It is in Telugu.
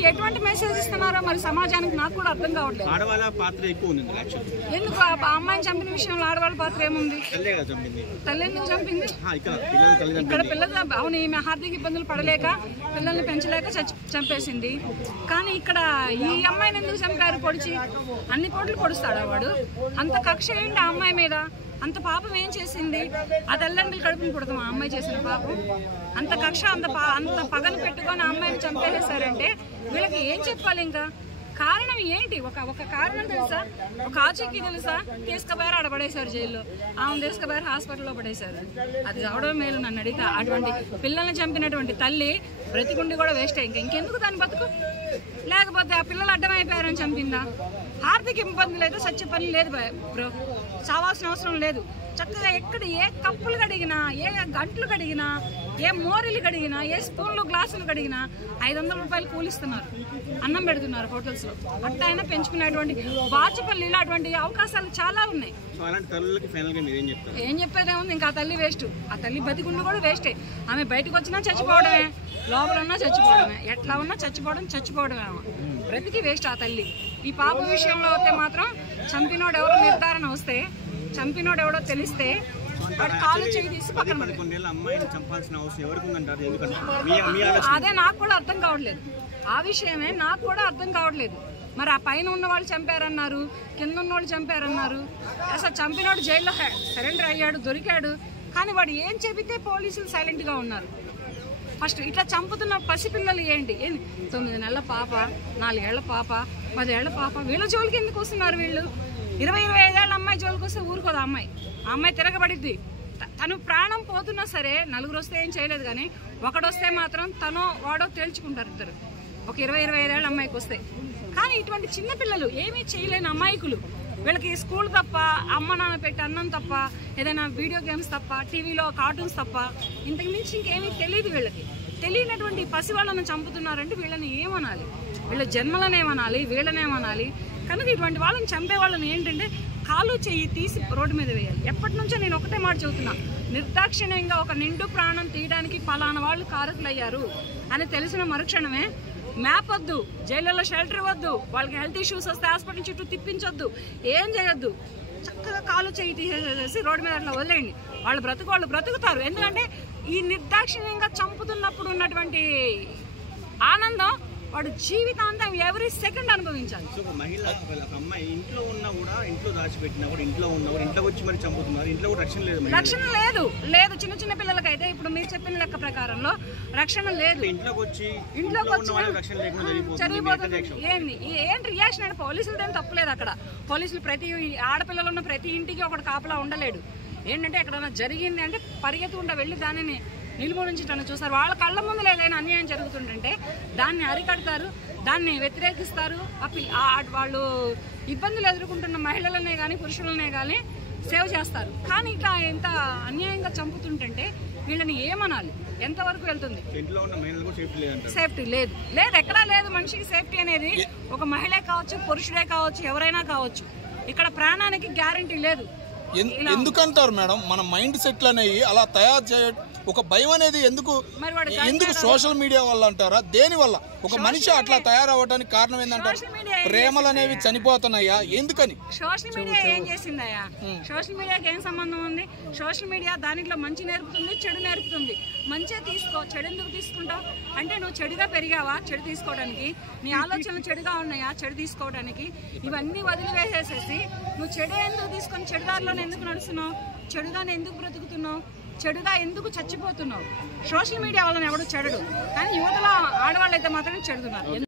ఎటువంటి మెసేజ్ ఇస్తున్నారో మరి సమాజానికి నాకు కూడా అర్థం కావట్లేదు. ఆడవాళ్ళ పాత్ర ఎక్కువ ఉంది యాక్చువల్లీ. ఎందుకు ఆ అమ్మాయిని చంపిన విషయంలో ఆడవాళ్ళ పాత్ర ఏముంది? తల్లి ఎందుకు చంపింది? ఇక్కడ పిల్లలు అవును, ఈమె ఆర్థిక ఇబ్బందులు పడలేక పిల్లల్ని పెంచలేక చంపేసింది. కానీ ఇక్కడ ఈ అమ్మాయిని ఎందుకు చంపారు? పొడిచి అన్ని పొడులు పొడుస్తాడా వాడు? అంత కక్ష ఏంటి ఆ అమ్మాయి మీద? అంత పాపం ఏం చేసింది? ఆ తల్లిదండ్రులు కడుపుని పుడతాం ఆ అమ్మాయి చేసిన పాపం. అంత కక్ష అంత పగలు పెట్టుకొని ఆ అమ్మాయిని చంపేసేసారంటే వీళ్ళకి ఏం చెప్పాలి? ఇంకా కారణం ఏంటి? ఒక కారణం తెలుసా? ఒక ఆచూకీ తెలుసా? తీసుకుపోయారు, ఆడ పడేశారు జైల్లో. ఆమె తీసుకుపోయారు, హాస్పిటల్లో పడేశారు. అది అవడం మేలు నన్ను అడిగా. అటువంటి పిల్లల్ని చంపినటువంటి తల్లి బ్రతికుండి కూడా వేస్ట్. ఇంకెందుకు దాని బతుకు? లేకపోతే ఆ పిల్లలు అడ్డమైపోయారని చంపిందా? ఆర్థిక ఇబ్బందులు అయితే సత్య పని లేదు బ్రో, చావాల్సిన అవసరం లేదు. చక్కగా ఎక్కడ ఏ కప్పులు కడిగినా, ఏ గంటలు కడిగినా, ఏ మోరీలు కడిగినా, ఏ స్పూన్లు గ్లాసులు కడిగినా 500 రూపాయలు కూలిస్తున్నారు, అన్నం పెడుతున్నారు హోటల్స్లో. అట్లా అయినా పెంచుకునేటువంటి బాచుపల్లిలో అటువంటి అవకాశాలు చాలా ఉన్నాయి. ఏం చెప్పేదే ఉంది? ఇంకా ఆ తల్లి వేస్ట్. ఆ తల్లి బతికుండి కూడా వేస్టే. ఆమె బయటకు వచ్చినా చచ్చిపోవడమే, లోపల ఉన్నా చచ్చిపోవడమే, ఎట్లా ఉన్నా చచ్చిపోవడమే. బ్రతికి వేస్ట్ ఆ తల్లి. ఈ పాప విషయంలో అయితే మాత్రం చంపినోడు ఎవరో నిర్ధారణ వస్తే, చంపినోడు ఎవడో తెలిస్తే వాడు కాలు చేయి తీసి పక్కన పడతాడు. అదే నాకు కూడా అర్థం కావట్లేదు. ఆ విషయమే నాకు కూడా అర్థం కావట్లేదు. మరి ఆ పైన ఉన్న వాళ్ళు చంపారన్నారు, కింద ఉన్న వాళ్ళు చంపారన్నారు. అసలు చంపినోడు జైల్లో సరెండర్ అయ్యాడు, దొరికాడు. కానీ వాడు ఏం చెబితే పోలీసులు సైలెంట్గా ఉన్నారు. ఫస్ట్ ఇట్లా చంపుతున్న పసిపిల్లలు ఏంటి? 9 నెలల పాప, 4 ఏళ్ల పాప, 10 ఏళ్ల పాప, వీళ్ళ జోలికి ఎందుకు వస్తున్నారు వీళ్ళు? 20-25 ఏళ్ళ అమ్మాయి జోలికి వస్తే ఊరుకోదు ఆ అమ్మాయి తిరగబడిద్ది. తను ప్రాణం పోతున్నా సరే, నలుగురు వస్తే ఏం చేయలేదు. కానీ ఒకడొస్తే మాత్రం తనో వాడో తేల్చుకుంటారు ఇద్దరు, ఒక 20-25 ఏళ్ళ అమ్మాయికి వస్తే. కానీ ఇటువంటి చిన్నపిల్లలు ఏమీ చేయలేని అమాయకులు, వీళ్ళకి స్కూల్ తప్ప, అమ్మ నాన్న పెట్టి అన్నం తప్ప, ఏదైనా వీడియో గేమ్స్ తప్ప, టీవీలో కార్టూన్స్ తప్ప ఇంతకు మించి ఇంకేమీ తెలియదు వీళ్ళకి. తెలియనటువంటి పసి వాళ్ళని చంపుతున్నారంటే వీళ్ళని ఏమనాలి? వీళ్ళ జన్మలనేమనాలి, వీళ్ళనేమనాలి? కనుక ఇటువంటి వాళ్ళని చంపే వాళ్ళని ఏంటంటే కాలు చెయ్యి తీసి రోడ్డు మీద వేయాలి. ఎప్పటి నుంచో నేను ఒకటే మాట చెబుతున్నా, నిర్దాక్షిణ్యంగా ఒక నిండు ప్రాణం తీయడానికి పలానా వాళ్ళు కారకులయ్యారు అని తెలిసిన మరుక్షణమే మ్యాప్ వద్దు, జైళ్ళలో షెల్టర్ వద్దు, వాళ్ళకి హెల్త్ ఇష్యూస్ వస్తే హాస్పిటల్ చుట్టూ తిప్పించొద్దు, ఏం చేయొద్దు. చక్కగా కాలు చేయి తీసేసి రోడ్డు మీద అట్లా వదిలేయండి. వాళ్ళు బ్రతుకుతారు. ఎందుకంటే ఈ నిర్దాక్షిణ్యంగా చంపుతున్నప్పుడు ఉన్నటువంటి ఆనందం వాడు జీవితాంతం ఎవ్రీ సెకండ్ అనుభవించాలి. మహిళ అమ్మాయి ఇంట్లో ఉన్నా కూడా, ఇంట్లో దాచిపెట్టినా కూడా, ఇంట్లో ఉన్నా కూడా ఇంట్లో వచ్చి మరి చంపుతున్నారు. ఇంట్లో కూడా రక్షణ లేదు. చిన్న పిల్లలకైతే ఇప్పుడు మీరు చెప్పిన లెక్క ప్రకారంలో రక్షణ లేదు. ఇంట్లోకి వచ్చి జరిగిపోతుంది. ఏంటి రియాక్షన్ అంటే పోలీసులతో ఏం తప్పులేదు. అక్కడ పోలీసులు ప్రతి ఆడపిల్లలు ఉన్న ప్రతి ఇంటికి ఒకటి కాపలా ఉండలేడు. ఏంటంటే ఎక్కడైనా జరిగింది అంటే పరిగెత్తుకుంటా వెళ్ళి దానిని నిలుమురించి తను చూస్తారు. వాళ్ళ కళ్ళ ముందు ఏదైనా అన్యాయం జరుగుతుంటే దాన్ని అరికడతారు, దాన్ని వ్యతిరేకిస్తారు. వాళ్ళు ఇబ్బందులు ఎదుర్కొంటున్న మహిళలనే కానీ పురుషులనే కానీ సేవ్ చేస్తారు. కానీ ఇట్లా ఎంత అన్యాయంగా చంపుతుంటే వీళ్ళని ఏమనాలి? ఎంతవరకు వెళ్తుంది? సేఫ్టీ లేదు, ఎక్కడా లేదు. మనిషికి సేఫ్టీ అనేది ఒక మహిళే కావచ్చు, పురుషుడే కావచ్చు, ఎవరైనా కావచ్చు. ఇక్కడ ప్రాణానికి గ్యారంటీ లేదు. ఎందుకంటారు మేడం? మన మైండ్ సెట్లు అనేవి అలా తయారు చేయడం, ఒక భయం అనేది ఎందుకు సోషల్ మీడియా వల్ల అంటారా? దేని వల్ల ఒక మనిషి అట్లా తయారవడానికి కారణం ఏంటంటారు? ప్రేమలు అనేవి చనిపోతున్నాయా? ఎందుకని? సోషల్ మీడియా ఏం చేసిందయ్యా? సోషల్ మీడియాకి ఏం సంబంధం ఉంది? సోషల్ మీడియా దానిలో మంచి నేర్పుతుంది, చెడు నేర్పుతుంది. మంచిగా తీసుకో, చెడు ఎందుకు తీసుకుంటావు? అంటే నువ్వు చెడుగా పెరిగావా చెడు తీసుకోవడానికి? నీ ఆలోచనలు చెడుగా ఉన్నాయా చెడు తీసుకోవడానికి? ఇవన్నీ వదిలివేసేసేసి నువ్వు చెడు ఎందుకు తీసుకొని చెడుదారిలో ఎందుకు నడుస్తున్నావు? చెడుగానే ఎందుకు బ్రతుకుతున్నావు? చెడుగా ఎందుకు చచ్చిపోతున్నావు? సోషల్ మీడియా వల్ల ఎవడు చెడడు, కానీ యువతలో ఆడవాళ్ళు అయితే మాత్రం చెడుతున్నారు.